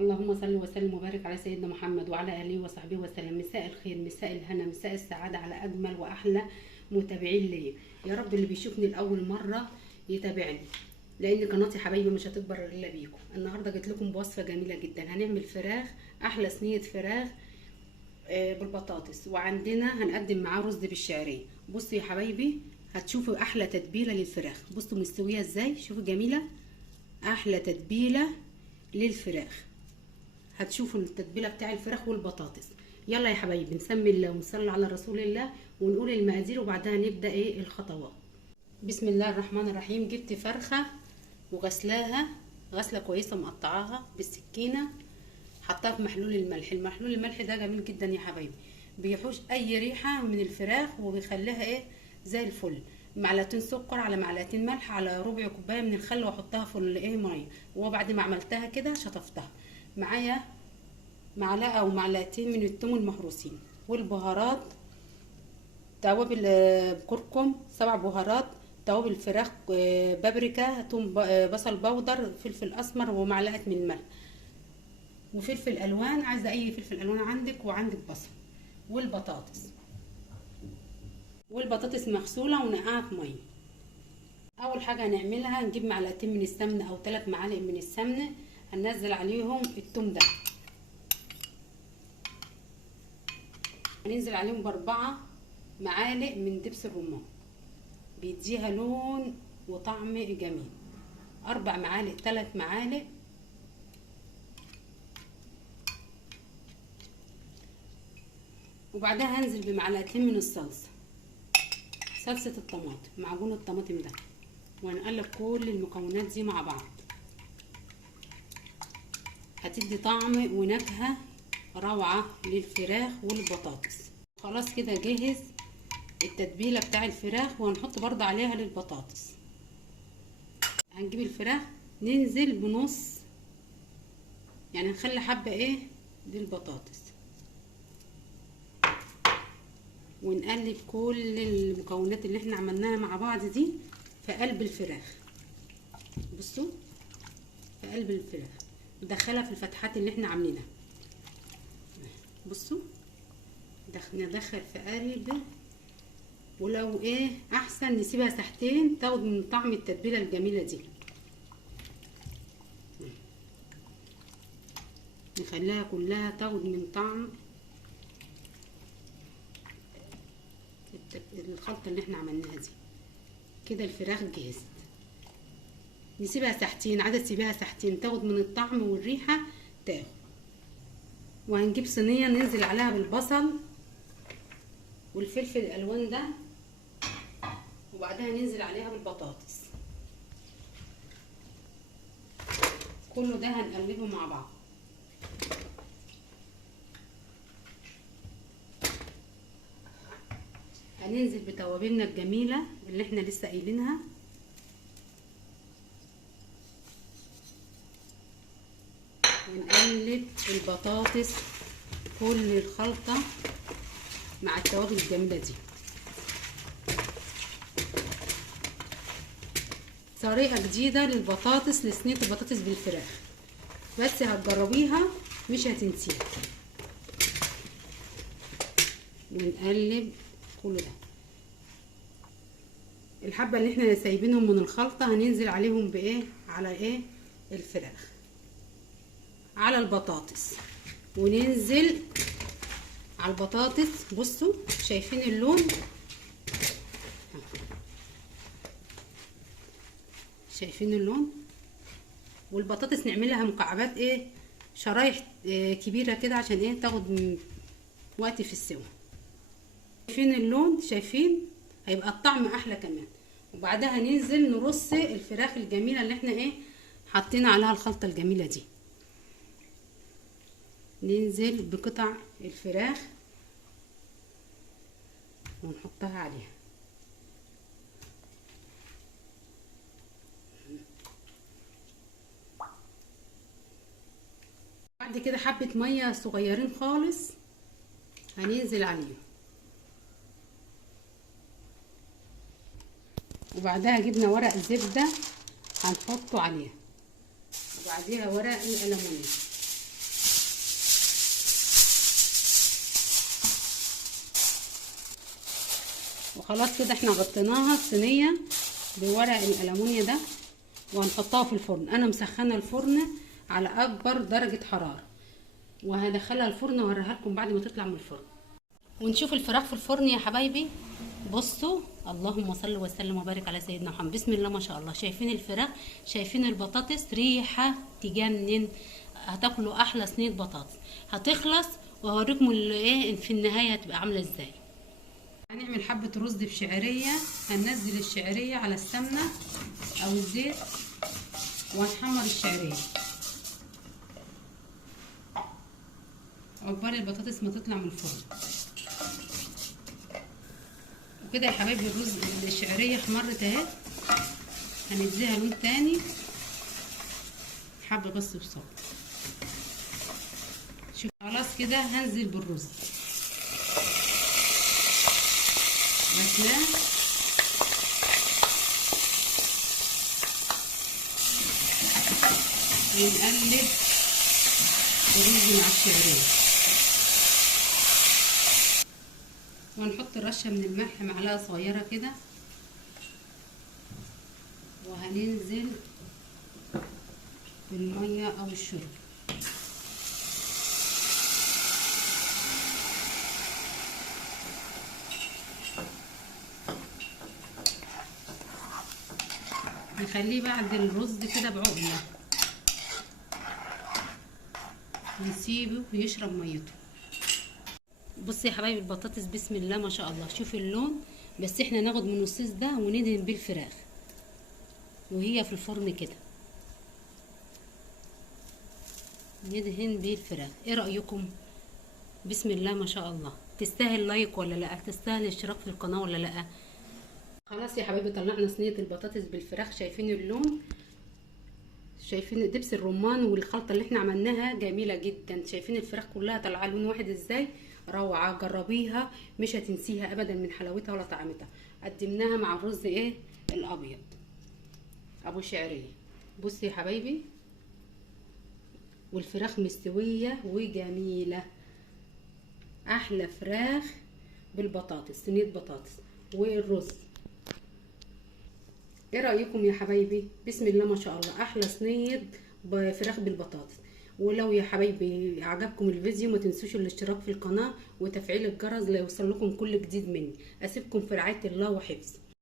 اللهم صل وسلم وبارك على سيدنا محمد وعلى اله وصحبه وسلم. مساء الخير، مساء الهنا، مساء السعاده على اجمل واحلى متابعين ليا. يا رب اللي بيشوفني لاول مره يتابعني، لان قناتي حبايبي مش هتكبر الا بيكم. النهارده جيت لكم بوصفه جميله جدا. هنعمل فراخ، احلى صينيه فراخ بالبطاطس، وعندنا هنقدم معاه رز بالشعريه. بصوا يا حبايبي، هتشوفوا احلى تتبيله للفراخ. بصوا مستويه ازاي، شوفوا جميله، احلى تتبيله للفراخ. هتشوفوا التتبيله بتاع الفراخ والبطاطس. يلا يا حبايبي، نسمي الله ونصلي على رسول الله ونقول المقادير، وبعدها نبدا الخطوات. بسم الله الرحمن الرحيم. جبت فرخه وغسلاها غسله كويسه، مقطعاها بالسكينه، حطها في محلول الملح. المحلول الملح ده جميل جدا يا حبايبي، بيحوش اي ريحه من الفراخ وبيخليها زي الفل. معلقتين سكر على معلقتين ملح على ربع كوبايه من الخل، واحطها في ميه. وبعد ما عملتها كده شطفتها. معايا معلقه او معلقتين من الثوم المهروسين، والبهارات توابل كركم، 7 بهارات، توابل فراخ، بابريكا، ثوم، بصل بودر، فلفل اسمر، ومعلقه من الملح، وفلفل الوان، عايزه اي فلفل الوان عندك، وعندك بصل. والبطاطس مغسوله ونقعها في ميه. اول حاجه هنعملها، نجيب معلقتين من السمنه او 3 معالق من السمنه، هننزل عليهم الثوم ده، هننزل عليهم ب4 معالق من دبس الرمان، بيديها لون وطعم جميل. 4 معالق، 3 معالق. وبعدها هنزل بمعلقتين من الصلصه، صلصه الطماطم، معجون الطماطم ده، وهنقلب كل المكونات دي مع بعض. هتدي طعم ونكهه روعه للفراخ والبطاطس. خلاص كده جاهز التتبيله بتاع الفراخ، وهنحط برضه عليها للبطاطس. هنجيب الفراخ ننزل بنص، يعني نخلي حبه للبطاطس، ونقلب كل المكونات اللي احنا عملناها مع بعض دي في قلب الفراخ. بصوا، في قلب الفراخ، ندخلها في الفتحات اللي احنا عاملينها. بصوا، ندخل في قلب. ولو احسن نسيبها ساعتين تاخد من طعم التتبيله الجميله دي. نخليها كلها تاخد من طعم الخلطه اللي احنا عملناها دي. كده الفراخ جاهزه. نسيبها ساعتين، عايزه تسيبيها ساعتين تاخد من الطعم والريحه تاخد. وهنجيب صينيه ننزل عليها بالبصل والفلفل الالوان ده، وبعدها ننزل عليها بالبطاطس. كله ده هنقلبه مع بعض. هننزل بتوابلنا الجميله اللي احنا لسه قايلينها، ونقلب البطاطس كل الخلطه مع التوابل الجميله دي. طريقه جديده للبطاطس، لصينيه البطاطس بالفراخ، بس هتجربيها مش هتنسيها. ونقلب كل ده. الحبه اللي احنا سايبينهم من الخلطه هننزل عليهم على الفراخ، على البطاطس، وننزل على البطاطس. بصوا، شايفين اللون؟ شايفين اللون؟ والبطاطس نعملها مكعبات شرايح كبيره كده، عشان تاخد وقت في السوا. شايفين اللون؟ شايفين؟ هيبقى الطعم احلى كمان. وبعدها ننزل نرص الفراخ الجميله اللي احنا حاطين عليها الخلطه الجميله دي. ننزل بقطع الفراخ ونحطها عليها. بعد كده حبة مية صغيرين خالص هننزل عليهم، وبعدها جبنا ورق زبدة هنحطه عليها، وبعديها ورق الألمونيوم. خلاص كده احنا غطيناها الصينيه بورق الالومنيا ده، وهنحطها في الفرن. انا مسخنه الفرن على اكبر درجه حراره، وهدخلها الفرن واوريها لكم بعد ما تطلع من الفرن. ونشوف الفراخ في الفرن يا حبايبي. بصوا، اللهم صل وسلم وبارك على سيدنا محمد. بسم الله ما شاء الله. شايفين الفراخ، شايفين البطاطس، ريحه تجنن. هتاكلوا احلى صينيه بطاطس. هتخلص وهوريكم ايه في النهايه هتبقى عامله ازاي. هنعمل حبه رز بشعريه. هننزل الشعريه على السمنه او الزيت وهنحمر الشعريه عقبال البطاطس ما تطلع من الفرن. وكده يا حبايبي الرز الشعريه احمرت اهي. هنديها لون تاني حبه بس بصوت. شوف خلاص كده هنزل بالرز غسلاه. ونقلب الرز مع الشعريه، وهنحط رشه من الملح، معلقه صغيره كده، وهننزل بالميه او الشرب. نخليه بعد الرز كده بعقله، ونسيبه يشرب ميته. بصي يا حبايبي البطاطس بسم الله ما شاء الله. شوفي اللون. بس احنا ناخد من الصوص ده وندهن بيه الفراخ وهي في الفرن كده، ندهن بيه الفراخ. ايه رايكم؟ بسم الله ما شاء الله. تستاهل لايك ولا لا؟ تستاهل اشتراك في القناه ولا لا؟ خلاص يا حبايبي طلعنا صينيه البطاطس بالفراخ. شايفين اللون؟ شايفين دبس الرمان والخلطه اللي احنا عملناها جميله جدا. شايفين الفراخ كلها طالعه لون واحد ازاي؟ روعه. جربيها مش هتنسيها ابدا من حلاوتها ولا طعمتها. قدمناها مع الرز ايه الابيض ابو شعريه. بصي يا حبايبي، والفراخ مستويه وجميله. احلى فراخ بالبطاطس، صينيه بطاطس والرز. ايه رايكم يا حبايبي؟ بسم الله ما شاء الله. احلى صينيه فراخ بالبطاطس. ولو يا حبايبي عجبكم الفيديو ما تنسوش الاشتراك في القناه وتفعيل الجرس ليوصل لكم كل جديد مني. اسيبكم في رعايه الله وحفظه.